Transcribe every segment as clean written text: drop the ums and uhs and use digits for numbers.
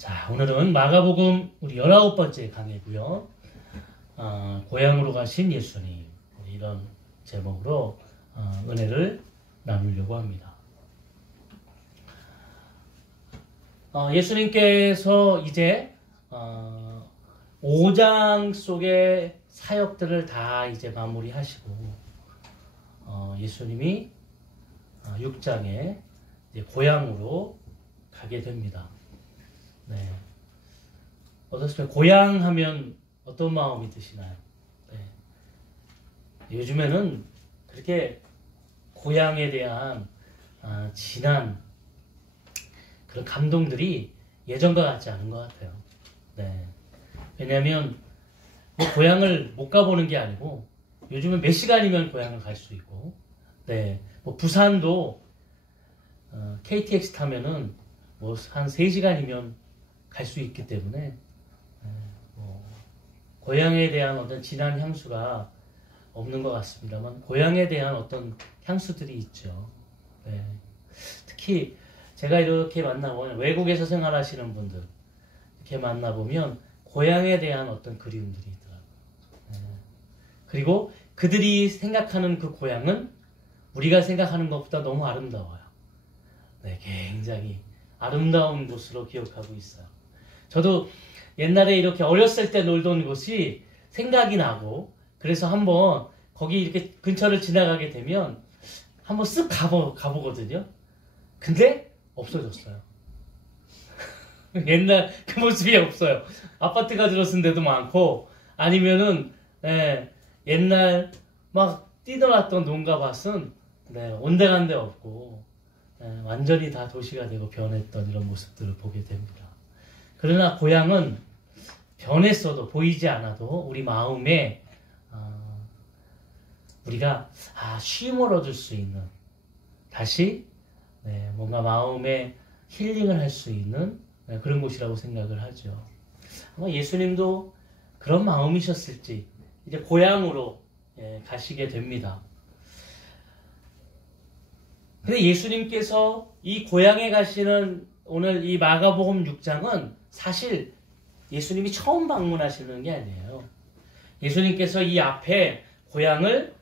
자, 오늘은 마가복음 우리 19번째 강의고요. 고향으로 가신 예수님, 이런 제목으로 은혜를 나누려고 합니다. 예수님께서 이제 5장 속의 사역들을 다 이제 마무리하시고 예수님이 6장에 이제 고향으로 가게 됩니다. 네. 어떻습니까? 고향 하면 어떤 마음이 드시나요? 네. 요즘에는 그렇게 고향에 대한 진한 그런 감동들이 예전과 같지 않은 것 같아요. 네. 왜냐하면 뭐 고향을 못 가보는 게 아니고 요즘은 몇 시간이면 고향을 갈 수 있고, 네. 뭐 부산도 KTX 타면은 뭐 한 3시간이면 갈 수 있기 때문에 고향에 대한 어떤 진한 향수가 없는 것 같습니다만 고향에 대한 어떤 향수들이 있죠. 네. 특히 제가 이렇게 만나보면 외국에서 생활하시는 분들 이렇게 만나보면 고향에 대한 어떤 그리움들이 있더라고요. 네. 그리고 그들이 생각하는 그 고향은 우리가 생각하는 것보다 너무 아름다워요. 네, 굉장히 아름다운 곳으로 기억하고 있어요. 저도 옛날에 이렇게 어렸을 때 놀던 곳이 생각이 나고, 그래서 한번 거기 이렇게 근처를 지나가게 되면 한번 쓱 가보거든요. 근데 없어졌어요. 옛날 그 모습이 없어요. 아파트가 들어선 데도 많고, 아니면은 옛날 막 뛰어났던 농가 밭은 온데간데 없고 완전히 다 도시가 되고 변했던 이런 모습들을 보게 됩니다. 그러나 고향은 변했어도 보이지 않아도 우리 마음에 우리가 쉼을 얻을 수 있는, 다시 뭔가 마음에 힐링을 할 수 있는 그런 곳이라고 생각을 하죠. 아마 예수님도 그런 마음이셨을지 이제 고향으로 가시게 됩니다. 근데 예수님께서 이 고향에 가시는 오늘 이 마가복음 6장은 사실 예수님이 처음 방문하시는 게 아니에요. 예수님께서 이 앞에 고향을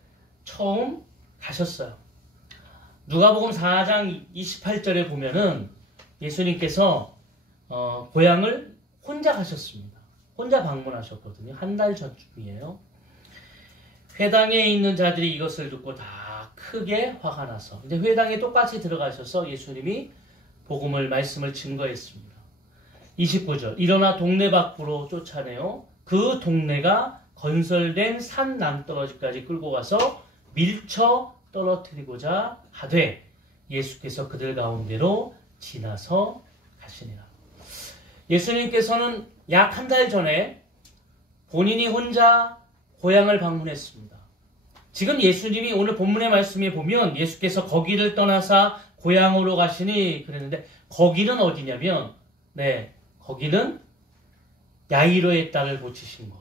처음 가셨어요. 누가복음 4장 28절에 보면은 예수님께서 고향을 혼자 가셨습니다. 혼자 방문하셨거든요. 한 달 전쯤이에요. 회당에 있는 자들이 이것을 듣고 다 크게 화가 나서 이제 회당에 똑같이 들어가셔서 예수님이 복음을 말씀을 증거했습니다. 29절, 일어나 동네 밖으로 쫓아내요. 그 동네가 건설된 산 남떨어지까지 끌고 가서 밀쳐 떨어뜨리고자 하되 예수께서 그들 가운데로 지나서 가시니라. 예수님께서는 약 한 달 전에 본인이 혼자 고향을 방문했습니다. 지금 예수님이 오늘 본문의 말씀에 보면 예수께서 거기를 떠나사 고향으로 가시니 그랬는데, 거기는 어디냐면 거기는 야이로의 딸을 고치신 것,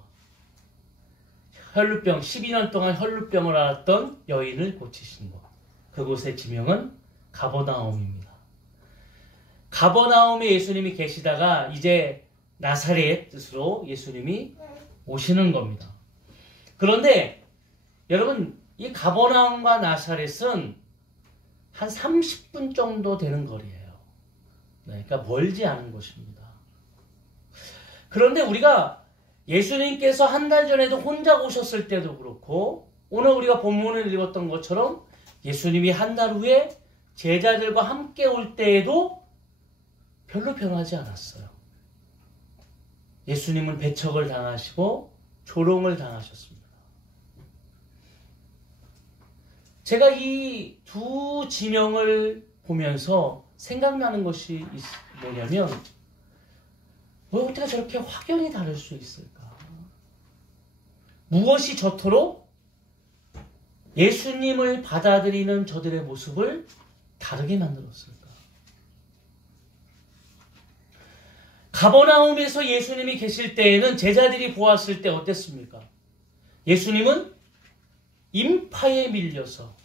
혈루병 12년 동안 혈루병을 앓았던 여인을 고치신 것, 그곳의 지명은 가버나움입니다. 가버나움에 예수님이 계시다가 이제 나사렛으로 예수님이 오시는 겁니다. 그런데 여러분, 이 가버나움과 나사렛은 한 30분 정도 되는 거리예요. 그러니까 멀지 않은 곳입니다. 그런데 우리가 예수님께서 한 달 전에도 혼자 오셨을 때도 그렇고, 오늘 우리가 본문을 읽었던 것처럼 예수님이 한 달 후에 제자들과 함께 올 때에도 별로 변하지 않았어요. 예수님은 배척을 당하시고 조롱을 당하셨습니다. 제가 이 두 진영을 보면서 생각나는 것이 뭐냐면, 왜 어떻게 저렇게 확연히 다를 수 있을까? 무엇이 저토록 예수님을 받아들이는 저들의 모습을 다르게 만들었을까? 가버나움에서 예수님이 계실 때에는 제자들이 보았을 때 어땠습니까? 예수님은 인파에 밀려서,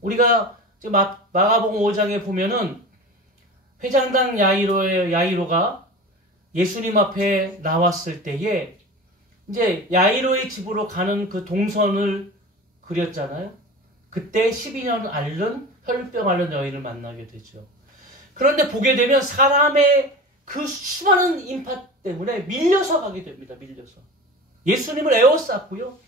우리가 지금 마가복음 5장에 보면은 회장당 야이로가 예수님 앞에 나왔을 때에 이제 야이로의 집으로 가는 그 동선을 그렸잖아요. 그때 12년 앓는 혈병 앓는 여인을 만나게 되죠. 그런데 보게 되면 사람의 그 수많은 인파 때문에 밀려서 가게 됩니다. 밀려서. 예수님을 에워쌌고요.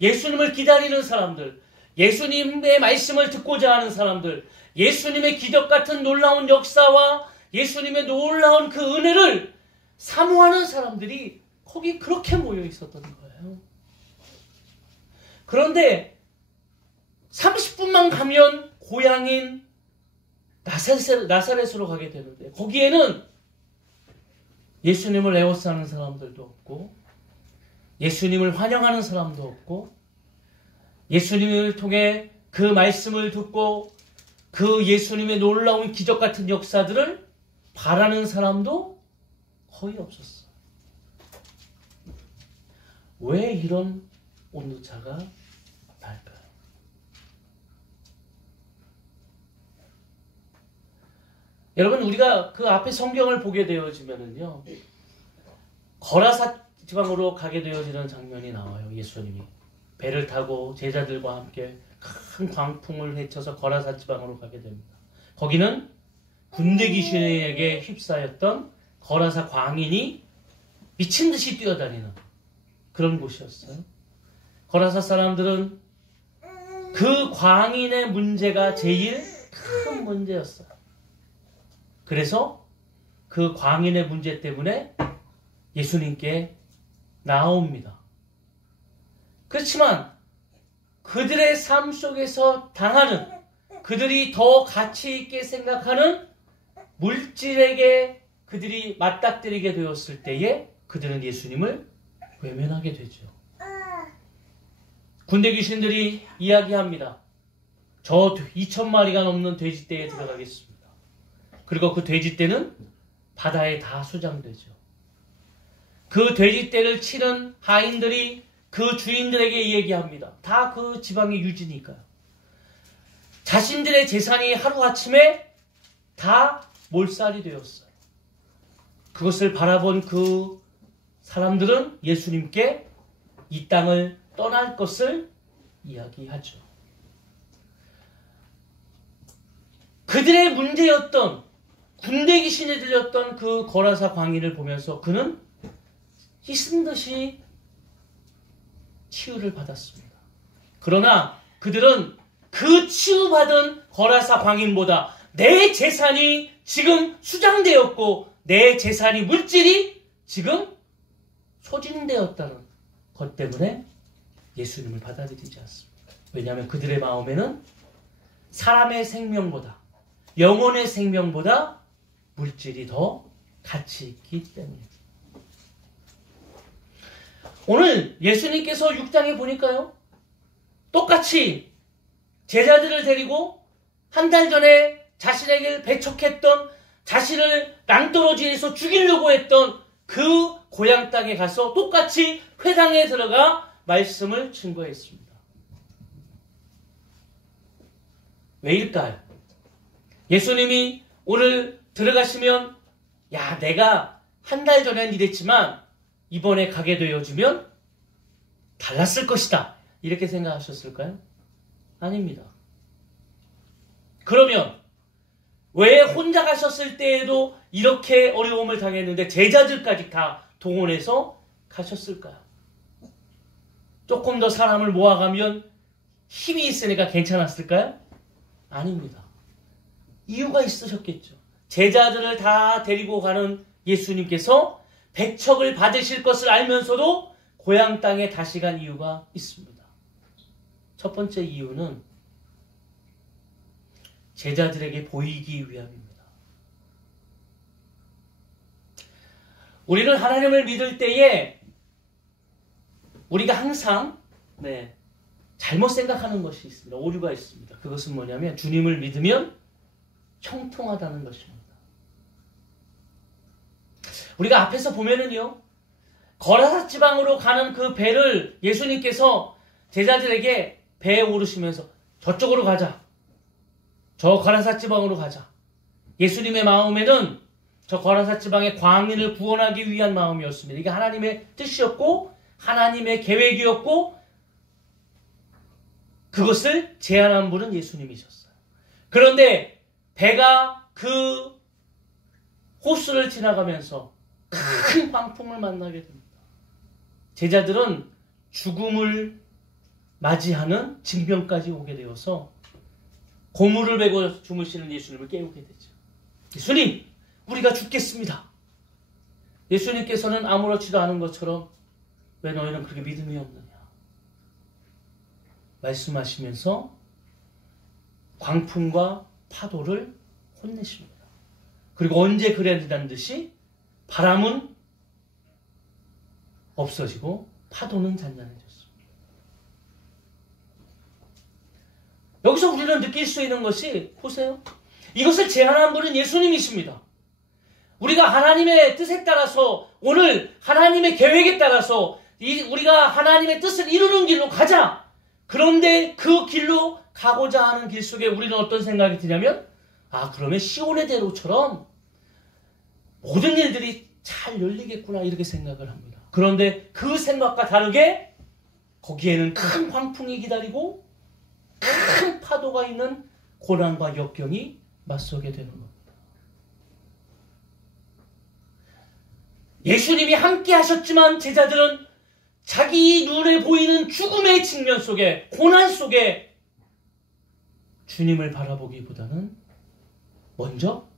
예수님을 기다리는 사람들, 예수님의 말씀을 듣고자 하는 사람들, 예수님의 기적 같은 놀라운 역사와 예수님의 놀라운 그 은혜를 사모하는 사람들이 거기 그렇게 모여 있었던 거예요. 그런데 30분만 가면 고향인 나사렛으로 가게 되는데 거기에는 예수님을 에워싸는 사람들도 없고 예수님을 환영하는 사람도 없고 예수님을 통해 그 말씀을 듣고 그 예수님의 놀라운 기적 같은 역사들을 바라는 사람도 거의 없었어요. 왜 이런 온도차가 날까요? 여러분, 우리가 그 앞에 성경을 보게 되어지면은요, 거라사 지방으로 가게 되어지는 장면이 나와요. 예수님이 배를 타고 제자들과 함께 큰 광풍을 헤쳐서 거라사 지방으로 가게 됩니다. 거기는 군대 귀신에게 휩싸였던 거라사 광인이 미친 듯이 뛰어다니는 그런 곳이었어요. 거라사 사람들은 그 광인의 문제가 제일 큰 문제였어요. 그래서 그 광인의 문제 때문에 예수님께 나옵니다. 그렇지만 그들의 삶 속에서 당하는, 그들이 더 가치 있게 생각하는 물질에게 그들이 맞닥뜨리게 되었을 때에 그들은 예수님을 외면하게 되죠. 군대 귀신들이 이야기합니다. 저 2,000마리가 넘는 돼지떼에 들어가겠습니다. 그리고 그 돼지떼는 바다에 다 수장되죠. 그 돼지떼를 치는 하인들이 그 주인들에게 얘기합니다. 다 그 지방의 유지니까요. 자신들의 재산이 하루아침에 다 몰살이 되었어요. 그것을 바라본 그 사람들은 예수님께 이 땅을 떠날 것을 이야기하죠. 그들의 문제였던 군대 귀신에 들렸던 그 거라사 광인을 보면서 그는 희쓴 듯이 치유를 받았습니다. 그러나 그들은 그 치유받은 거라사 광인보다 내 재산이 지금 수장되었고 내 재산이 물질이 지금 소진되었다는 것 때문에 예수님을 받아들이지 않습니다. 왜냐하면 그들의 마음에는 사람의 생명보다, 영혼의 생명보다 물질이 더 가치 있기 때문입니다. 오늘 예수님께서 6장에 보니까요, 똑같이 제자들을 데리고 한 달 전에 자신에게 배척했던, 자신을 낭떠러지에서 죽이려고 했던 그 고향 땅에 가서 똑같이 회당에 들어가 말씀을 증거했습니다. 왜일까요? 예수님이 오늘 들어가시면, 야, 내가 한 달 전엔 이랬지만 이번에 가게 되어지면 달랐을 것이다, 이렇게 생각하셨을까요? 아닙니다. 그러면 왜 혼자 가셨을 때에도 이렇게 어려움을 당했는데 제자들까지 다 동원해서 가셨을까요? 조금 더 사람을 모아가면 힘이 있으니까 괜찮았을까요? 아닙니다. 이유가 있으셨겠죠. 제자들을 다 데리고 가는 예수님께서 배척을 받으실 것을 알면서도 고향 땅에 다시 간 이유가 있습니다. 첫 번째 이유는 제자들에게 보이기 위함입니다. 우리는 하나님을 믿을 때에 우리가 항상 잘못 생각하는 것이 있습니다. 오류가 있습니다. 그것은 뭐냐면 주님을 믿으면 형통하다는 것입니다. 우리가 앞에서 보면은요, 거라사 지방으로 가는 그 배를 예수님께서 제자들에게 배에 오르시면서 저쪽으로 가자, 저 거라사 지방으로 가자. 예수님의 마음에는 저 거라사 지방의 광인을 구원하기 위한 마음이었습니다. 이게 하나님의 뜻이었고 하나님의 계획이었고 그것을 제안한 분은 예수님이셨어요. 그런데 배가 그 호수를 지나가면서 큰 광풍을 만나게 됩니다. 제자들은 죽음을 맞이하는 징병까지 오게 되어서 고무를 베고 주무시는 예수님을 깨우게 되죠. 예수님, 우리가 죽겠습니다. 예수님께서는 아무렇지도 않은 것처럼 왜 너희는 그렇게 믿음이 없느냐 말씀하시면서 광풍과 파도를 혼내십니다. 그리고 언제 그래야 된다는 듯이 바람은 없어지고 파도는 잔잔해졌습니다. 여기서 우리는 느낄 수 있는 것이 보세요. 이것을 제안한 분은 예수님이십니다. 우리가 하나님의 뜻에 따라서 오늘 하나님의 계획에 따라서 우리가 하나님의 뜻을 이루는 길로 가자. 그런데 그 길로 가고자 하는 길 속에 우리는 어떤 생각이 드냐면 그러면 시온의 대로처럼 모든 일들이 잘 열리겠구나 이렇게 생각을 합니다. 그런데 그 생각과 다르게 거기에는 큰 광풍이 기다리고 큰 파도가 있는 고난과 역경이 맞서게 되는 겁니다. 예수님이 함께 하셨지만 제자들은 자기 눈에 보이는 죽음의 직면 속에 고난 속에 주님을 바라보기보다는 먼저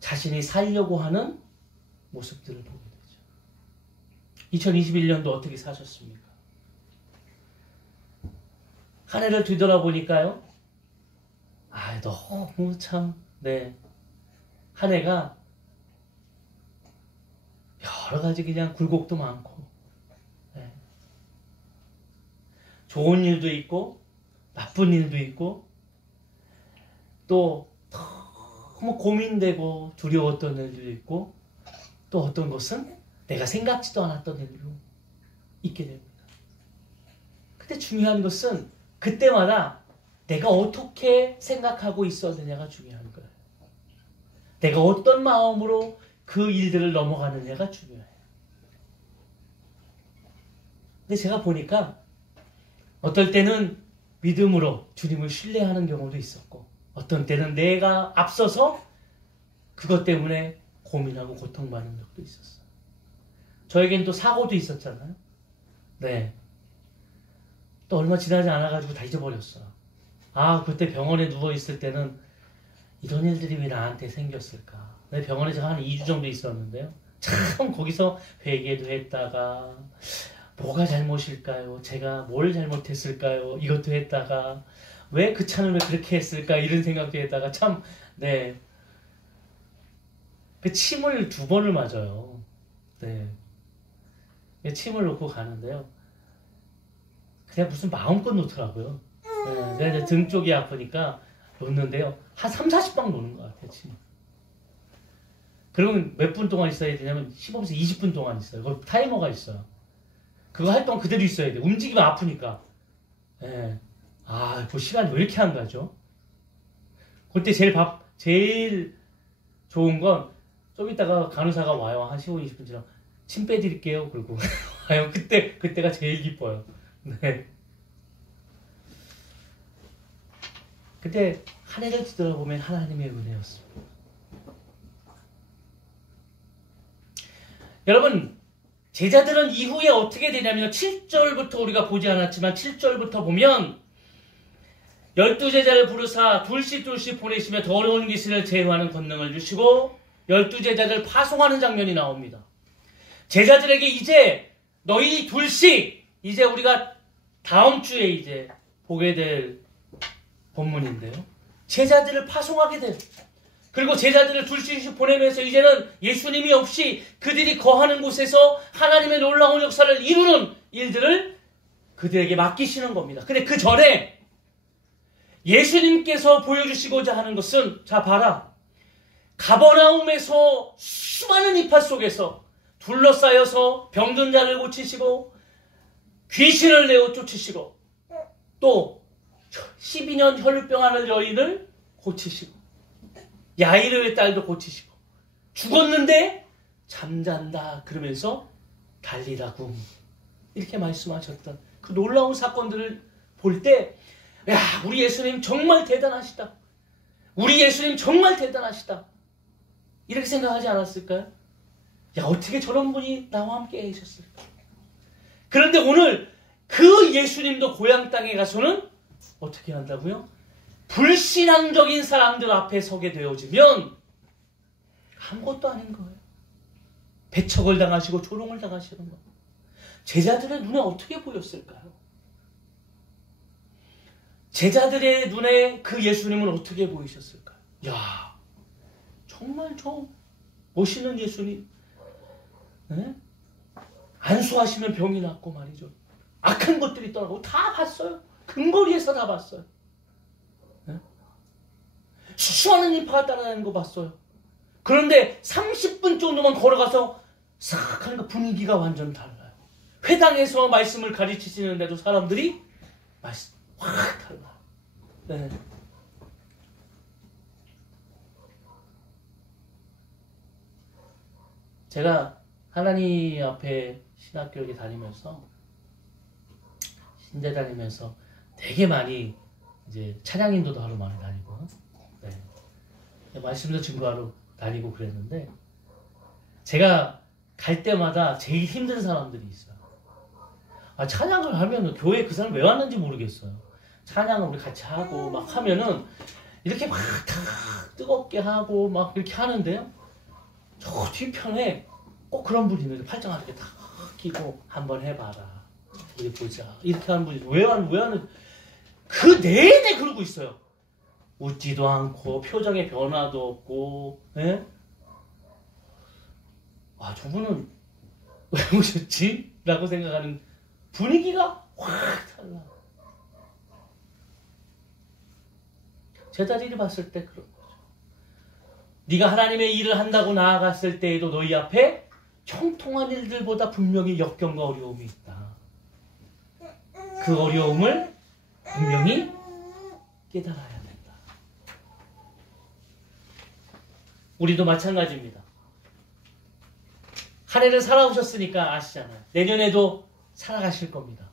자신이 살려고 하는 모습들을 보게 되죠. 2021년도 어떻게 사셨습니까? 한 해를 뒤돌아보니까요. 너무 참, 한 해가 여러 가지 그냥 굴곡도 많고, 좋은 일도 있고, 나쁜 일도 있고, 또 너무 고민되고 두려웠던 일도 있고, 또 어떤 것은 내가 생각지도 않았던 일도 있게 됩니다. 근데 중요한 것은 그때마다 내가 어떻게 생각하고 있었느냐가 중요한 거예요. 내가 어떤 마음으로 그 일들을 넘어가느냐가 중요해요. 근데 제가 보니까 어떨 때는 믿음으로 주님을 신뢰하는 경우도 있었고 어떤 때는 내가 앞서서 그것 때문에 고민하고 고통받는 적도 있었어요. 저에겐 또 사고도 있었잖아요. 또 얼마 지나지 않아가지고 다 잊어버렸어요. 그때 병원에 누워있을 때는 이런 일들이 왜 나한테 생겼을까. 병원에 제가 한 2주 정도 있었는데요. 참 거기서 회개도 했다가 뭐가 잘못일까요? 제가 뭘 잘못했을까요? 이것도 했다가 왜 그 차는 왜 그렇게 했을까? 이런 생각도 했다가 참 그 침을 2번을 맞아요. 침을 놓고 가는데요. 그냥 무슨 마음껏 놓더라고요. 내가 이제 등 쪽이 아프니까 놓는데요. 한 30-40방 놓는 것 같아요, 침. 그러면 몇 분 동안 있어야 되냐면 15분에서 20분 동안 있어요. 거기 타이머가 있어요. 그거 할 동안 그대로 있어야 돼. 움직이면 아프니까. 그 시간이 왜 이렇게 안 가죠? 그때 제일 좋은 건 좀 이따가 간호사가 와요. 한 15, 20분 지나 침 빼드릴게요. 그리고 와요. 그때가 제일 기뻐요. 그때 한 해를 뒤돌아보면 하나님의 은혜였습니다. 여러분, 제자들은 이후에 어떻게 되냐면 7절부터 우리가 보지 않았지만 7절부터 보면 12제자를 부르사 둘씩 보내시며 더러운 귀신을 제어하는 권능을 주시고 12제자를 파송하는 장면이 나옵니다. 제자들에게 이제 너희 둘씩 이제 우리가 다음 주에 이제 보게 될 본문인데요. 제자들을 파송하게 돼요. 그리고 제자들을 둘씩 보내면서 이제는 예수님이 없이 그들이 거하는 곳에서 하나님의 놀라운 역사를 이루는 일들을 그들에게 맡기시는 겁니다. 근데 그 전에 예수님께서 보여주시고자 하는 것은 자 봐라. 가버나움에서 수많은 이파 속에서 둘러싸여서 병든 자를 고치시고 귀신을 내어 쫓으시고 또 12년 혈루병 하는 여인을 고치시고 야이르의 딸도 고치시고 죽었는데 잠잔다 그러면서 달리라고 이렇게 말씀하셨던 그 놀라운 사건들을 볼 때, 야, 우리 예수님 정말 대단하시다. 우리 예수님 정말 대단하시다. 이렇게 생각하지 않았을까요? 야, 어떻게 저런 분이 나와 함께 계셨을까? 그런데 오늘 그 예수님도 고향 땅에 가서는 어떻게 한다고요? 불신앙적인 사람들 앞에 서게 되어지면 아무것도 아닌 거예요. 배척을 당하시고 조롱을 당하시는 거예요. 제자들의 눈에 어떻게 보였을까요? 제자들의 눈에 그 예수님은 어떻게 보이셨을까요? 야, 정말 저 멋있는 예수님, 네? 안수하시면 병이 낫고 말이죠. 악한 것들이 떠나고 다 봤어요. 근거리에서 다 봤어요. 네? 수많은 인파가 따라다니는 거 봤어요. 그런데 30분 정도만 걸어가서 싹 하니까 분위기가 완전 달라요. 회당에서 말씀을 가르치시는데도 사람들이 확 달라요. 네. 제가 하나님 앞에 신학교에 다니면서 신대 다니면서 되게 많이 이제 찬양 인도도 하러 많이 다니고, 네. 말씀도 증거하러 다니고 그랬는데, 제가 갈 때마다 제일 힘든 사람들이 있어요. 아, 찬양을 하면은 교회 그 사람 왜 왔는지 모르겠어요. 찬양을 우리 같이 하고 막 하면은 이렇게 막 다 뜨겁게 하고 막 이렇게 하는데요. 저 뒤편에 꼭 그런 분이 있는데 팔짱 이렇게 다 끼고 한번 해봐라. 우리 보자. 이렇게 하는 분이 왜 하는 그 내내 그러고 있어요. 웃지도 않고 표정에 변화도 없고, 예? 와, 저분은 왜 오셨지? 라고 생각하는 분위기가 확 달라. 제자들이 봤을 때 그런 거죠. 네가 하나님의 일을 한다고 나아갔을 때에도 너희 앞에 형통한 일들보다 분명히 역경과 어려움이 있다. 그 어려움을 분명히 깨달아야 된다. 우리도 마찬가지입니다. 한 해를 살아오셨으니까 아시잖아요. 내년에도 살아가실 겁니다.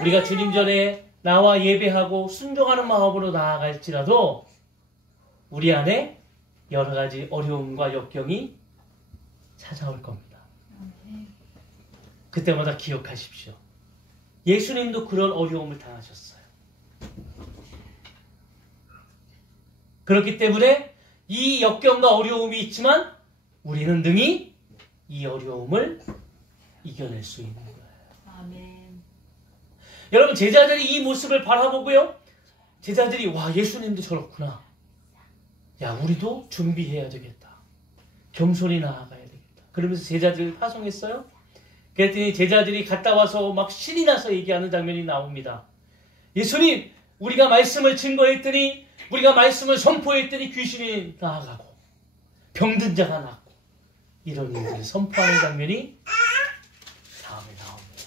우리가 주님 전에 나와 예배하고 순종하는 마음으로 나아갈지라도 우리 안에 여러 가지 어려움과 역경이 찾아올 겁니다. 그때마다 기억하십시오. 예수님도 그런 어려움을 당하셨어요. 그렇기 때문에 이 역경과 어려움이 있지만 우리는 능히 이 어려움을 이겨낼 수 있는 거예요. 아멘. 여러분, 제자들이 이 모습을 바라보고요. 제자들이 와, 예수님도 저렇구나. 야, 우리도 준비해야 되겠다. 겸손히 나아가야 되겠다. 그러면서 제자들을 파송했어요. 그랬더니 제자들이 갔다 와서 막 신이 나서 얘기하는 장면이 나옵니다. 예수님, 우리가 말씀을 증거했더니, 우리가 말씀을 선포했더니 귀신이 나아가고 병든 자가 낫고 이런 일들을 선포하는 장면이 다음에 나옵니다.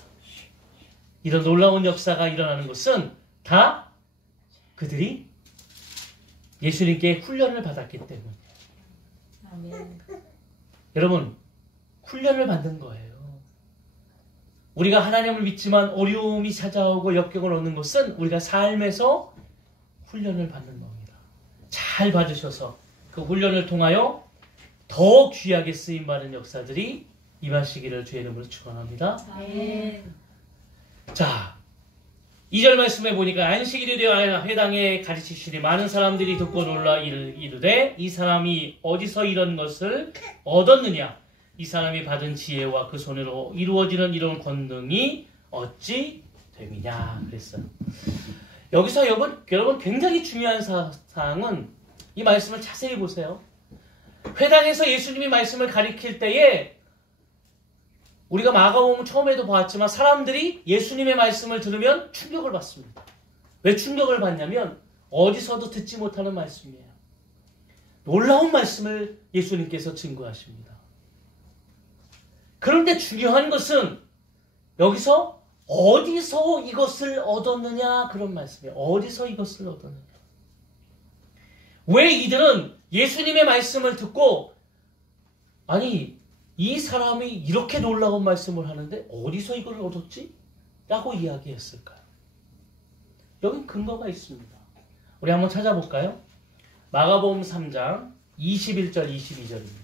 이런 놀라운 역사가 일어나는 것은 다 그들이 예수님께 훈련을 받았기 때문이에요. 아멘. 여러분, 훈련을 받는 거예요. 우리가 하나님을 믿지만 어려움이 찾아오고 역경을 얻는 것은 우리가 삶에서 훈련을 받는 겁니다. 잘 받으셔서 그 훈련을 통하여 더 귀하게 쓰임받는 역사들이 임하시기를 주의 이름으로 축원합니다. 아멘. 자, 2절 말씀에 보니까 안식일이 되어 회당에 가르치시니 많은 사람들이 듣고 놀라 이르되 이 사람이 어디서 이런 것을 얻었느냐? 이 사람이 받은 지혜와 그 손으로 이루어지는 이런 권능이 어찌 됨이냐? 그랬어요. 여기서 여러분 굉장히 중요한 사항은 이 말씀을 자세히 보세요. 회당에서 예수님이 말씀을 가리킬 때에 우리가 마가복음 처음에도 봤지만 사람들이 예수님의 말씀을 들으면 충격을 받습니다. 왜 충격을 받냐면 어디서도 듣지 못하는 말씀이에요. 놀라운 말씀을 예수님께서 증거하십니다. 그런데 중요한 것은 여기서 어디서 이것을 얻었느냐 그런 말씀이에요. 어디서 이것을 얻었느냐. 왜 이들은 예수님의 말씀을 듣고 아니 이 사람이 이렇게 놀라운 말씀을 하는데 어디서 이걸 얻었지? 라고 이야기했을까요? 여기 근거가 있습니다. 우리 한번 찾아볼까요? 마가복음 3장 21절 22절입니다.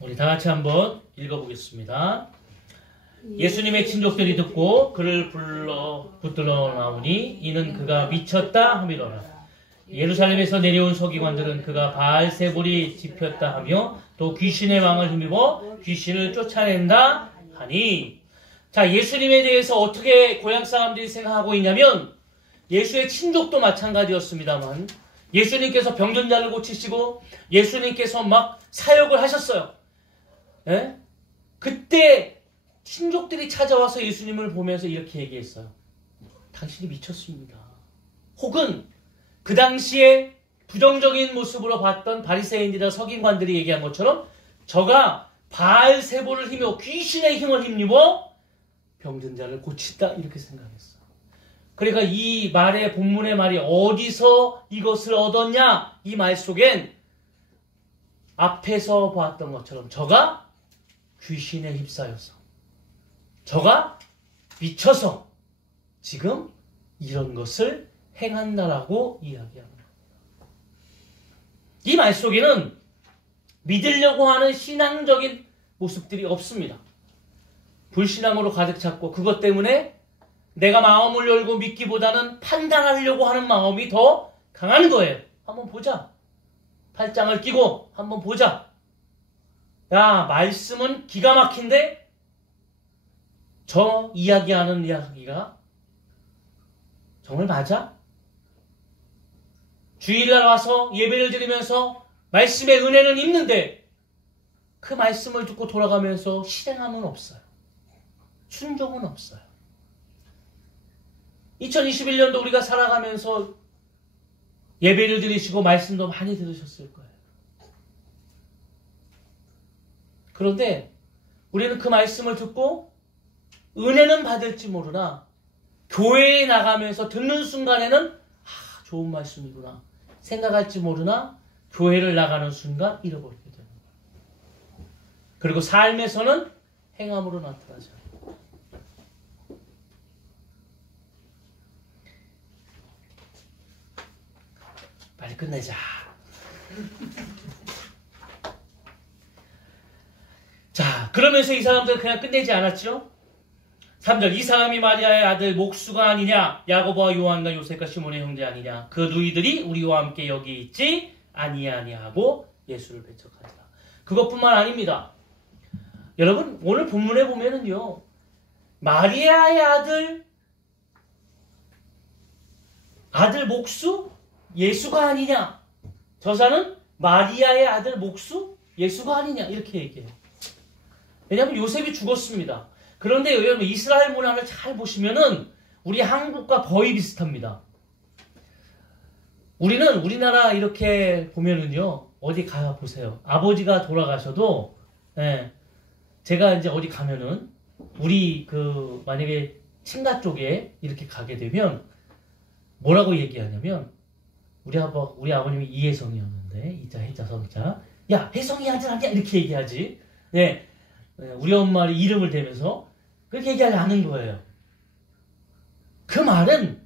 우리 다 같이 한번 읽어보겠습니다. 예수님의 친족들이 듣고 그를 붙들어 나오니 이는 그가 미쳤다 함이로라. 예루살렘에서 내려온 서기관들은 그가 바알세불이 집혔다 하며 또 귀신의 왕을 힘입어 귀신을 쫓아낸다 하니. 자, 예수님에 대해서 어떻게 고향 사람들이 생각하고 있냐면 예수의 친족도 마찬가지였습니다만 예수님께서 병든 자를 고치시고 예수님께서 막 사역을 하셨어요. 예? 그때 친족들이 찾아와서 예수님을 보면서 이렇게 얘기했어요. 당신이 미쳤습니다. 혹은 그 당시에 부정적인 모습으로 봤던 바리새인이나 서기관들이 얘기한 것처럼 저가 바알세불을 힘입어 귀신의 힘을 힘입어 병든 자를 고친다 이렇게 생각했어요. 그러니까 이 말의 본문의 말이 어디서 이것을 얻었냐 이 말 속엔 앞에서 보았던 것처럼 저가 귀신에 휩싸여서 저가 미쳐서 지금 이런 것을 행한다라고 이야기합니다. 이 말 속에는 믿으려고 하는 신앙적인 모습들이 없습니다. 불신앙으로 가득 찼고 그것 때문에 내가 마음을 열고 믿기보다는 판단하려고 하는 마음이 더 강한 거예요. 한번 보자. 팔짱을 끼고 한번 보자. 야, 말씀은 기가 막힌데 저 이야기하는 이야기가 정말 맞아? 주일날 와서 예배를 드리면서 말씀의 은혜는 있는데 그 말씀을 듣고 돌아가면서 실행함은 없어요. 순종은 없어요. 2021년도 우리가 살아가면서 예배를 드리시고 말씀도 많이 들으셨을 거예요. 그런데 우리는 그 말씀을 듣고 은혜는 받을지 모르나 교회에 나가면서 듣는 순간에는 좋은 말씀이구나 생각할지 모르나 교회를 나가는 순간 잃어버리게 되는 거예요. 그리고 삶에서는 행함으로 나타나죠. 빨리 끝내자. 자, 그러면서 이 사람들은 그냥 끝내지 않았죠? 3절 이 사람이 마리아의 아들 목수가 아니냐 야고보와 요한과 요셉과 시몬의 형제 아니냐 그 누이들이 우리와 함께 여기 있지 아니하냐고 예수를 배척하니라. 그것뿐만 아닙니다. 여러분 오늘 본문에 보면은요 마리아의 아들 목수 예수가 아니냐 저자는 마리아의 아들 목수 예수가 아니냐 이렇게 얘기해요. 왜냐하면 요셉이 죽었습니다. 그런데 여러분 이스라엘 문화를 잘 보시면은 우리 한국과 거의 비슷합니다. 우리는 우리나라 이렇게 보면은요 어디 가 보세요. 아버지가 돌아가셔도 제가 이제 어디 가면은 우리 만약에 친가 쪽에 이렇게 가게 되면 뭐라고 얘기하냐면 우리 아버님이 이혜성이었는데 이자 해자 성자 야 혜성이 아들 아니야 이렇게 얘기하지. 우리 엄마의 이름을 대면서 그렇게 얘기하지 않은 거예요. 그 말은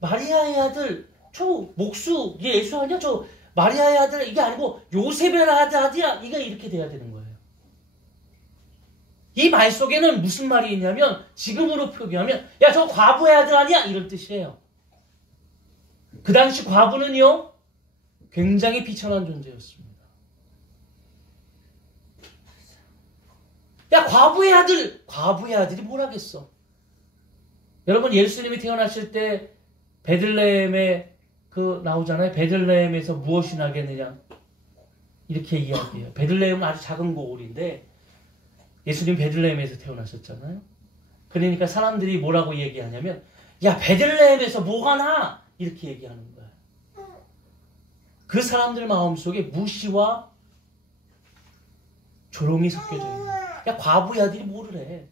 마리아의 아들 저 목수 예수 아니야 저 마리아의 아들 이게 아니고 요셉의 아들이야 이게 이렇게 돼야 되는 거예요. 이 말 속에는 무슨 말이 있냐면 지금으로 표기하면 야 저 과부의 아들 아니야 이런 뜻이에요. 그 당시 과부는요 굉장히 비천한 존재였습니다. 야 과부의 아들이 뭘 하겠어. 여러분 예수님이 태어나실 때 베들레헴에 나오잖아요. 베들레헴에서 무엇이 나겠느냐 이렇게 이야기해요. 베들레헴은 아주 작은 고을인데 예수님 베들레헴에서 태어나셨잖아요. 그러니까 사람들이 뭐라고 얘기하냐면 야 베들레헴에서 뭐가 나 이렇게 얘기하는 거예요. 그 사람들 마음속에 무시와 조롱이 섞여져 있는 거야. 야, 과부의 아들이 뭐를 해?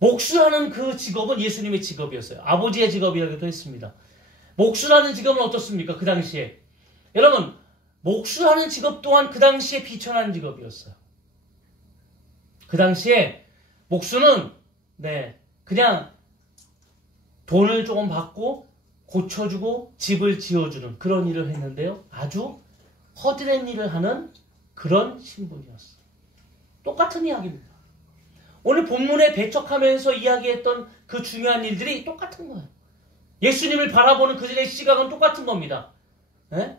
목수라는 그 직업은 예수님의 직업이었어요. 아버지의 직업이라고도 했습니다. 목수라는 직업은 어떻습니까? 그 당시에. 여러분, 목수라는 직업 또한 그 당시에 비천한 직업이었어요. 그 당시에 목수는 그냥 돈을 조금 받고 고쳐주고 집을 지어주는 그런 일을 했는데요. 아주 허드렛 일을 하는 그런 신분이었어요. 똑같은 이야기입니다. 오늘 본문에 배척하면서 이야기했던 그 중요한 일들이 똑같은 거예요. 예수님을 바라보는 그들의 시각은 똑같은 겁니다. 에?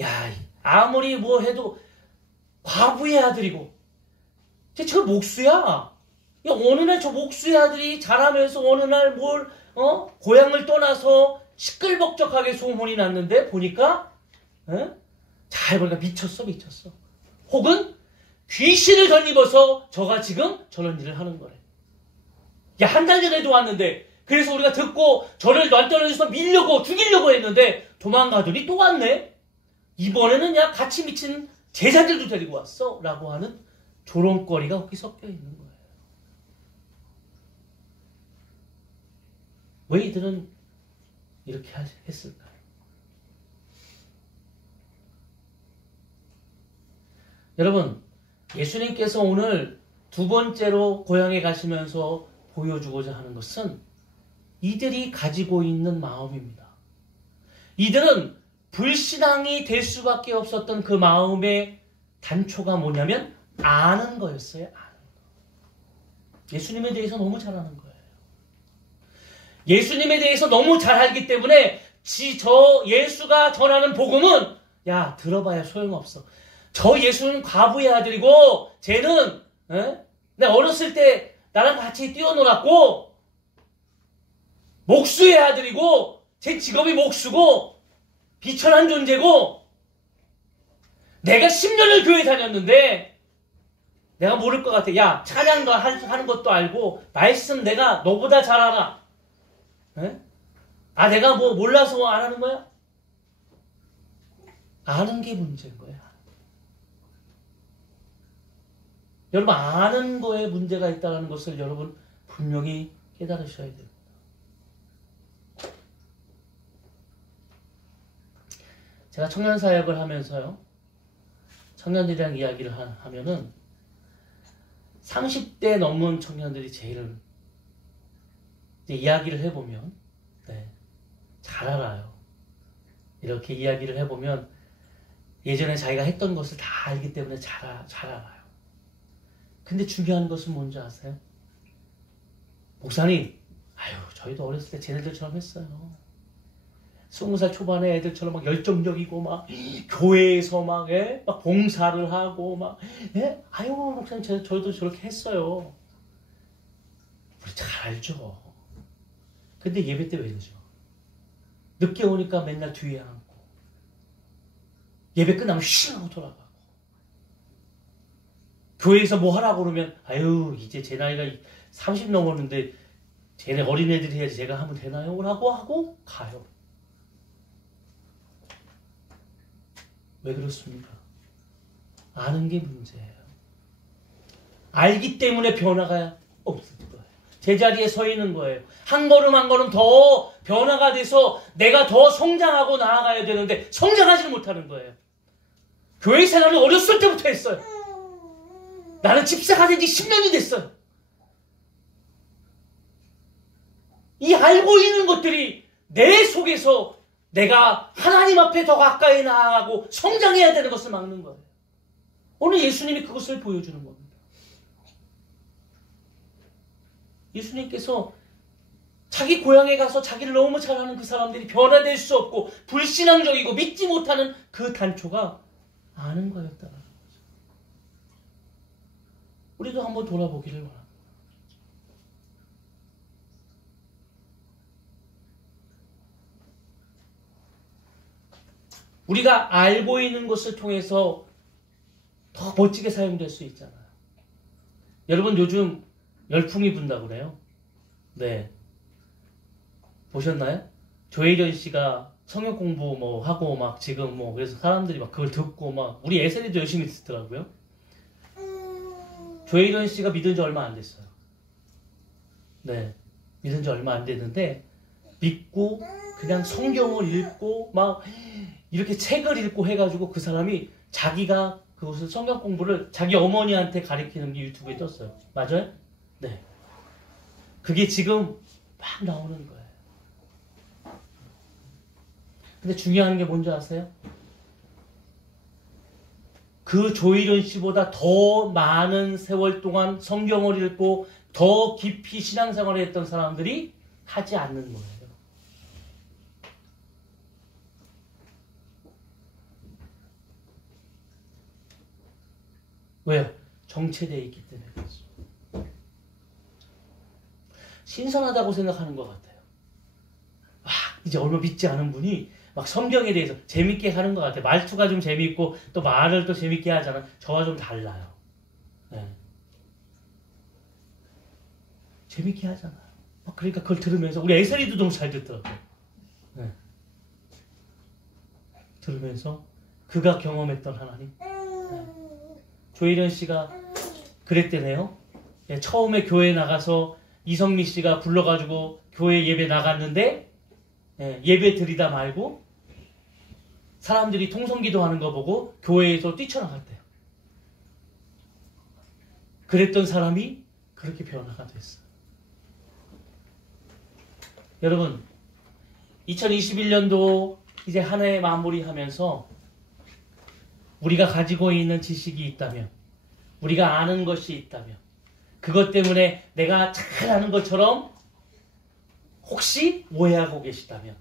야, 아무리 뭐 해도 과부의 아들이고 저 목수야. 야, 어느 날 저 목수의 아들이 자라면서 어느 날 고향을 떠나서 시끌벅적하게 소문이 났는데 보니까 잘 보니까 미쳤어. 혹은 귀신을 덧입어서 저가 지금 저런 일을 하는 거래. 야, 한 달 전에도 왔는데 그래서 우리가 듣고 저를 놔떨어져서 밀려고 죽이려고 했는데 도망가더니 또 왔네. 이번에는 야, 같이 미친 제자들도 데리고 왔어. 라고 하는 조롱거리가 거기 섞여 있는 거예요. 왜 이들은 이렇게 했을까요? 여러분, 예수님께서 오늘 두 번째로 고향에 가시면서 보여주고자 하는 것은 이들이 가지고 있는 마음입니다. 이들은 불신앙이 될 수밖에 없었던 그 마음의 단초가 뭐냐면 아는 거였어요. 아는 거. 예수님에 대해서 너무 잘 아는 거예요. 예수님에 대해서 너무 잘 알기 때문에 예수가 전하는 복음은 야, 들어봐야 소용없어. 저 예수는 과부의 아들이고 쟤는 내가 어렸을 때 나랑 같이 뛰어놀았고 목수의 아들이고 제 직업이 목수고 비천한 존재고 내가 10년을 교회 다녔는데 내가 모를 것 같아. 야, 찬양도 하는 것도 알고 말씀 내가 너보다 잘 알아. 내가 뭐 몰라서 안 하는 거야? 아는 게 문제인 거야. 여러분, 아는 거에 문제가 있다는 것을 여러분 분명히 깨달으셔야 됩니다. 제가 청년 사역을 하면서요, 청년들이랑 이야기를 하면은 30대 넘은 청년들이 제일 이야기를 해보면 잘 알아요. 이렇게 이야기를 해보면 예전에 자기가 했던 것을 다 알기 때문에 잘 알아요. 근데 중요한 것은 뭔지 아세요? 목사님, 저희도 어렸을 때 쟤네들처럼 했어요. 20살 초반에 애들처럼 막 열정적이고 막 교회에서 막 봉사를 하고 막 목사님 저희도 저렇게 했어요. 우리 잘 알죠. 근데 예배 때 왜 이러죠? 늦게 오니까 맨날 뒤에 앉고 예배 끝나면 쉬 하고 돌아가고 교회에서 뭐 하라고 그러면 이제 제 나이가 30 넘었는데 쟤네 어린애들이 해야지 제가 하면 되나요? 라고 하고 가요. 왜 그렇습니까? 아는 게 문제예요. 알기 때문에 변화가 없을 거예요. 제자리에 서 있는 거예요. 한 걸음 한 걸음 더 변화가 돼서 내가 더 성장하고 나아가야 되는데 성장하지는 못하는 거예요. 교회 생활을 어렸을 때부터 했어요. 나는 집사가 된 지 10년이 됐어요. 이 알고 있는 것들이 내 속에서 내가 하나님 앞에 더 가까이 나아가고 성장해야 되는 것을 막는 거예요. 오늘 예수님이 그것을 보여주는 겁니다. 예수님께서 자기 고향에 가서 자기를 너무 잘하는 그 사람들이 변화될 수 없고 불신앙적이고 믿지 못하는 그 단초가 아는 거였다는 거죠. 우리도 한번 돌아보기를 원합니다. 우리가 알고 있는 것을 통해서 더 멋지게 사용될 수 있잖아요. 여러분 요즘 열풍이 분다고 그래요. 네. 보셨나요? 조혜련 씨가 성역 공부 뭐 하고 막 지금 뭐 그래서 사람들이 막 그걸 듣고 막 우리 에셀이도 열심히 듣더라고요. 조혜련 씨가 믿은 지 얼마 안 됐어요. 네, 믿은 지 얼마 안 됐는데 믿고 그냥 성경을 읽고 막 이렇게 책을 읽고 해가지고 그 사람이 자기가 그것을 성경 공부를 자기 어머니한테 가르치는 게 유튜브에 떴어요. 맞아요? 네. 그게 지금 막 나오는 거예요. 근데 중요한 게 뭔지 아세요? 그 조혜련 씨보다 더 많은 세월 동안 성경을 읽고 더 깊이 신앙생활을 했던 사람들이 하지 않는 거예요. 왜요? 정체되어 있기 때문에 그렇죠. 신선하다고 생각하는 것 같아요. 이제 얼마 믿지 않은 분이 막 성경에 대해서 재밌게 하는 것 같아요. 말투가 좀 재밌고 또 말을 또 재밌게 하잖아요. 저와 좀 달라요. 네. 재밌게 하잖아요. 그러니까 그걸 들으면서 우리 애설이도 너무 잘 듣더라고요. 네. 들으면서 그가 경험했던 하나님. 네. 조혜련 씨가 그랬대네요. 네, 처음에 교회 나가서 이성미 씨가 불러가지고 교회 예배 나갔는데 예배 드리다 말고 사람들이 통성기도 하는 거 보고 교회에서 뛰쳐나갔대요. 그랬던 사람이 그렇게 변화가 됐어요. 여러분 2021년도 이제 한 해 마무리하면서 우리가 가지고 있는 지식이 있다면 우리가 아는 것이 있다면 그것 때문에 내가 잘 아는 것처럼 혹시 오해하고 계시다면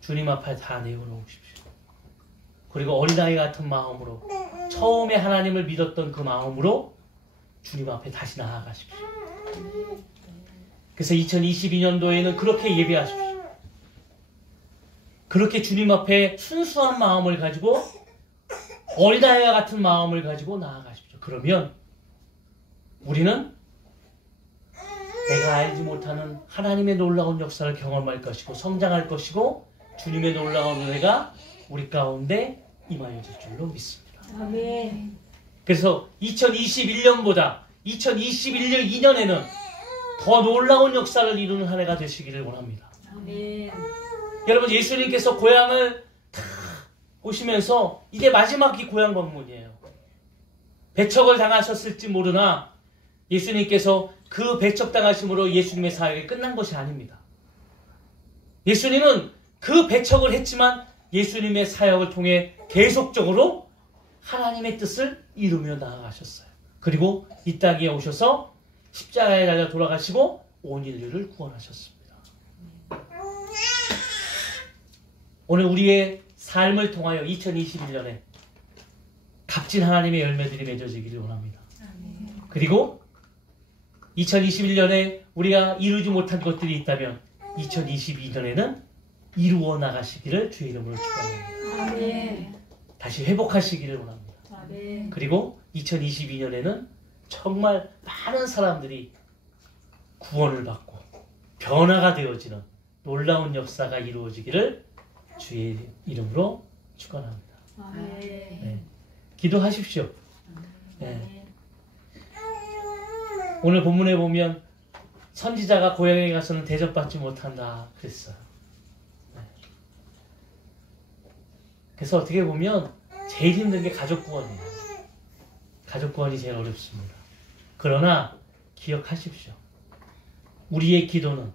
주님 앞에 다 내어놓으십시오. 그리고 어린아이 같은 마음으로 처음에 하나님을 믿었던 그 마음으로 주님 앞에 다시 나아가십시오. 그래서 2022년도에는 그렇게 예배하십시오. 그렇게 주님 앞에 순수한 마음을 가지고 어린아이와 같은 마음을 가지고 나아가십시오. 그러면 우리는 내가 알지 못하는 하나님의 놀라운 역사를 경험할 것이고 성장할 것이고 주님의 놀라운 은혜가 우리 가운데 임하여질 줄로 믿습니다. 아멘. 그래서 2021년보다 2021년 2년에는 더 놀라운 역사를 이루는 한 해가 되시기를 원합니다. 아멘. 여러분 예수님께서 고향을 다 오시면서 이제 마지막이 고향 방문이에요. 배척을 당하셨을지 모르나 예수님께서 그 배척당하심으로 예수님의 사역이 끝난 것이 아닙니다. 예수님은 그 배척을 했지만 예수님의 사역을 통해 계속적으로 하나님의 뜻을 이루며 나아가셨어요. 그리고 이 땅에 오셔서 십자가에 달려 돌아가시고 온 인류를 구원하셨습니다. 오늘 우리의 삶을 통하여 2021년에 값진 하나님의 열매들이 맺어지기를 원합니다. 그리고 2021년에 우리가 이루지 못한 것들이 있다면 2022년에는 이루어 나가시기를 주의 이름으로 축원합니다. 아멘. 다시 회복하시기를 원합니다. 아멘. 그리고 2022년에는 정말 많은 사람들이 구원을 받고 변화가 되어지는 놀라운 역사가 이루어지기를 주의 이름으로 축원합니다. 아멘. 네. 기도하십시오. 네. 아멘. 오늘 본문에 보면 선지자가 고향에 가서는 대접받지 못한다 그랬어요. 네. 그래서 어떻게 보면 제일 힘든 게 가족 구원이에요. 가족 구원이 제일 어렵습니다. 그러나 기억하십시오. 우리의 기도는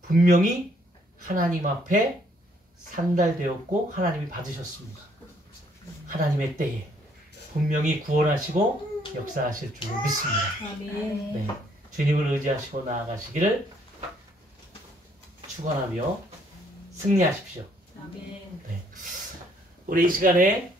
분명히 하나님 앞에 상달되었고 하나님이 받으셨습니다. 하나님의 때에 분명히 구원하시고 역사하실 줄 믿습니다. 아멘. 네, 주님을 의지하시고 나아가시기를 축원하며 승리하십시오. 아멘. 네. 우리 이 시간에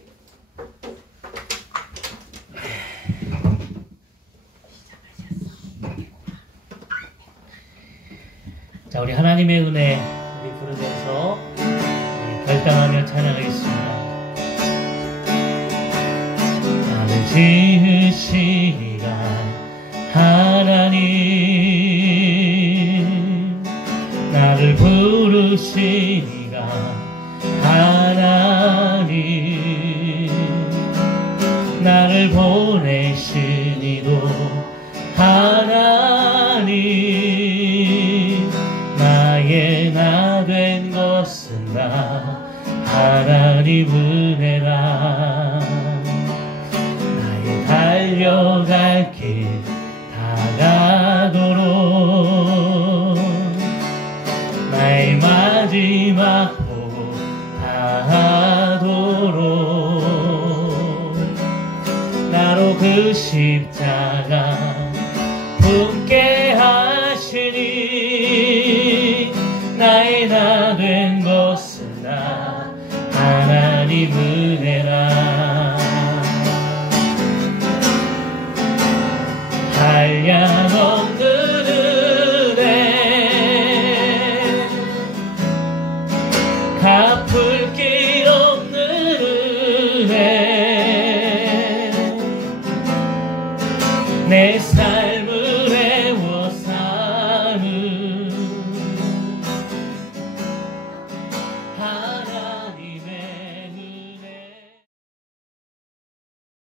자, 우리 하나님의 은혜 우리 부르면서 결단하며 찬양하겠습니다. 나를 지으시니가 하나님, 나를 부르시니가 하나님 은혜라 나의 달려갈 길 다가도록 나의 마지막 호 다하도록 나로 그 십자가 품게 하시니 나의 나 된 것은 나 하나님 은혜라 한량없는 은혜 갚을 길 없는 은혜 내 삶을